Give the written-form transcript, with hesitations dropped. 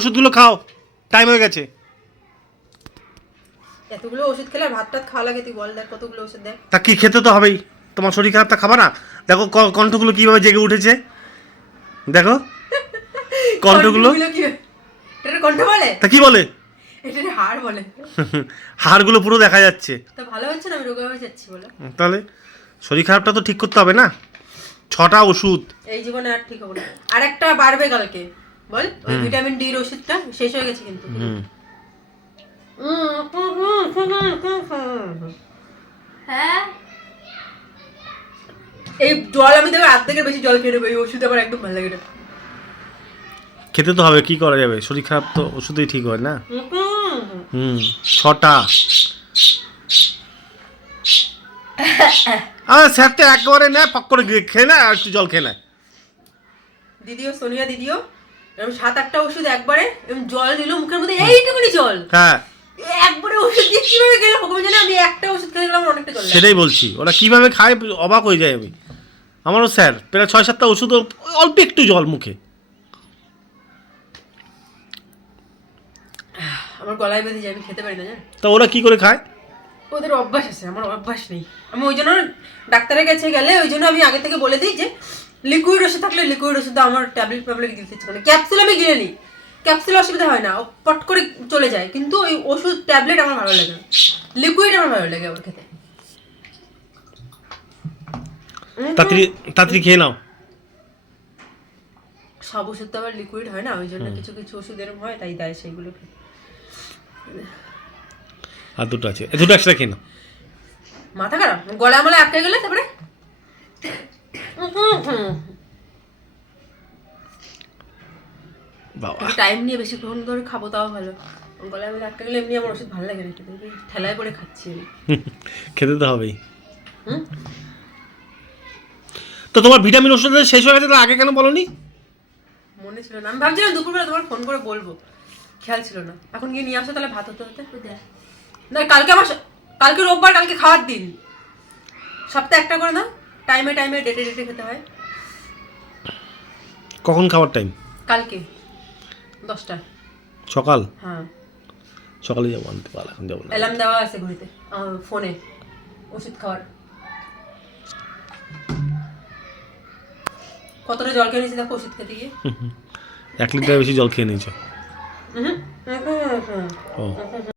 ওষুধগুলো খাও, টাইম হয়ে গেছে। এতগুলো ওষুধ খেলে ভাত টাত খাওয়া লাগে, তুই বল দেখ কতগুলো ওষুধ দেখ। তা কি খেতে তো হবেই, তোমার শরীর খারাপ, তা খাবা না? দেখো কণ্ঠগুলো কিভাবে জেগে উঠেছে, দেখো কণ্ঠগুলো। এটা কণ্ঠ বলে? তা কি বলে? এটা হাড় বলে। হাড়গুলো পুরো দেখা যাচ্ছে। তা ভালো হচ্ছে না, আমি রোগা হয়ে যাচ্ছি বলে। তাহলে শরীর খারাপটা তো ঠিক করতে হবে না। 6টা ওষুধ এই জীবনে আর ঠিক হবে না। আর একটা বাড়বে কালকে, বল। ওই ভিটামিন ডি এর ওষুধটা শেষ হয়ে গেছে কিন্তু। হ্যাঁ এই জল আমি দেবো, অর্ধেকের বেশি জল খেয়ে নেবো, এই ওষুধ আমার একদম ভালো লাগে না। খেতে তো হবে, কি করা যাবে, শরীর খারাপ তো ওষুধেই ঠিক হয় না। 6টা। স্যারটা একবারে নেয়, পক করে খেয়ে নেয় আর একটু জল খেয়ে নেয়। দিদিও, সোনিয়া দিদিও এরকম 7-8টা ওষুধ একবারে এরকম জল দিল মুখের মধ্যে, এইটুকুনি জল। হ্যাঁ, একবারে ওষুধ দিয়ে কিভাবে গেলে ভগবান জানে। আমি একটা ওষুধ খেয়ে গেলাম, অনেকটা জল। সেটাই বলছি, ওরা কিভাবে খায় অবাক হয়ে যায় আমি। আমারও স্যার প্রায় 6-7টা ওষুধ, অল্প একটু জল মুখে। আমার গলায় বেঁধে যায়, আমি খেতে পারি না জান। তা ওরা কি করে খায়? ওদের অভ্যাস আছে, আমার অভ্যাস নেই। আমি ওই জন্য ডাক্তারের কাছে গেলে ওই জন্য আমি আগে থেকে বলে দিই যে লিকুইড ওষুধ থাকলে লিকুইড ওষুধ দাও, আমার ট্যাবলেট ফ্যাবলেট দিতে ইচ্ছে করে না। ক্যাপসুল আমি গিলে নিই, ক্যাপসুল অসুবিধা হয় না, পট করে চলে যায়। কিন্তু ওই ওষুধ ট্যাবলেট আমার ভালো লাগে না, লিকুইড আমার ভালো লাগে আমার খেতে। তাড়াতাড়ি তাড়াতাড়ি খেয়ে নাও। সব ওষুধ তো আবার লিকুইড হয় না, ওই জন্য কিছু কিছু ওষুধ এরকম হয়, তাই দেয় সেইগুলো। আর দুটো আছে, দুটো একসাথে খেয়ে নাও। মাথা খারাপ, গলায় মলে আটকে গেলে তারপরে বাবা, টাইম নিয়ে বেশিক্ষণ ধরে খাবো তাও ভালো। গলায় মলে আটকে গেলে এমনি আমার ওষুধ ভালো লাগে না খেতে, ঠেলায় করে খাচ্ছি আমি। খেতে তো হবেই। হুম, তো তোমার ভিটামিন ওষুধ শেষ হয়ে গেছে, তো আগে কেন বলোনি? মনে ছিল না, আমি ভাবছিলাম দুপুরবেলা তোমার ফোন করে বলবো, খেয়াল ছিল না। এখন গিয়ে নিয়ে আসো তাহলে ভাত হতে হতে। না কালকে আমার কালকে রোববার, কালকে খাওয়ার দিন, সপ্তাহে একটা করে দাও, টাইমে টাইমে ডেটে ডেটে খেতে হয়। কখন খাওয়ার টাইম? কালকে 10টা সকাল? হ্যাঁ, সকালে যাবো আনতে, পারলে এখন যাবো না। অ্যালার্ম দেওয়া আছে ঘড়িতে, ফোনে, ওষুধ খাওয়ার। কতটা জল খেয়ে নিয়েছি দেখো ওষুধ খেতে গিয়ে। 1 লিটার বেশি জল খেয়ে নিয়েছো। হুম হুম হুম। ও